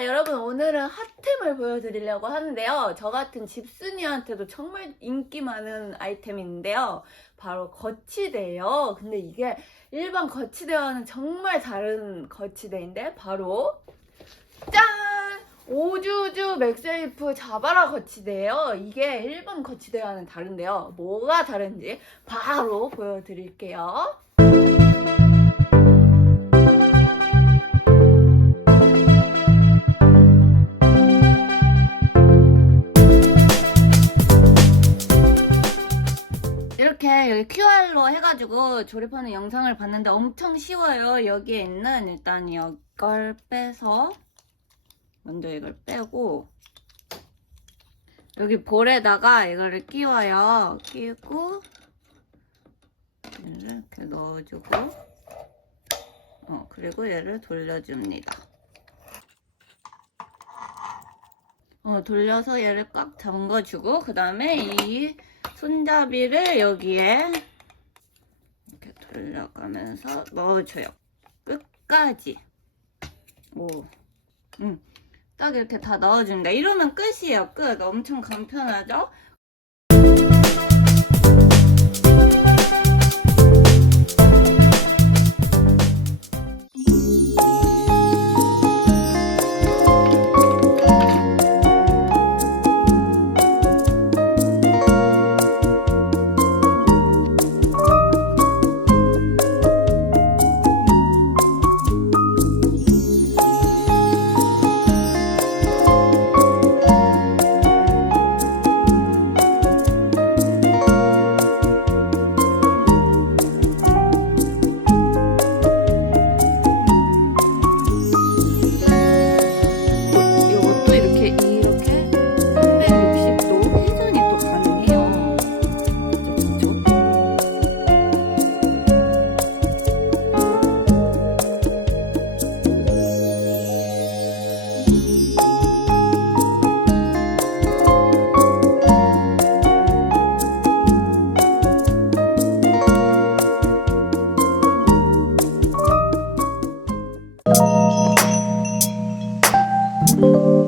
자, 여러분 오늘은 핫템을 보여드리려고 하는데요. 저 같은 집순이한테도 정말 인기 많은 아이템인데요. 바로 거치대예요. 근데 이게 일반 거치대와는 정말 다른 거치대인데 바로 짠! 오주주 맥세이프 자바라 거치대예요. 이게 일반 거치대와는 다른데요. 뭐가 다른지 바로 보여드릴게요. 이렇게 여기 QR로 해가지고 조립하는 영상을 봤는데 엄청 쉬워요. 여기에 있는 일단 이걸 빼서 먼저 이걸 빼고 여기 볼에다가 이거를 끼워요. 끼고 이렇게 넣어주고 어 그리고 얘를 돌려줍니다. 어 돌려서 얘를 꽉 잠궈주고 그 다음에 이 손잡이를 여기에 이렇게 돌려가면서 넣어줘요. 끝까지. 오. 음. 딱 이렇게 다 넣어준다. 이러면 끝이에요. 끝. 엄청 간편하죠? Thank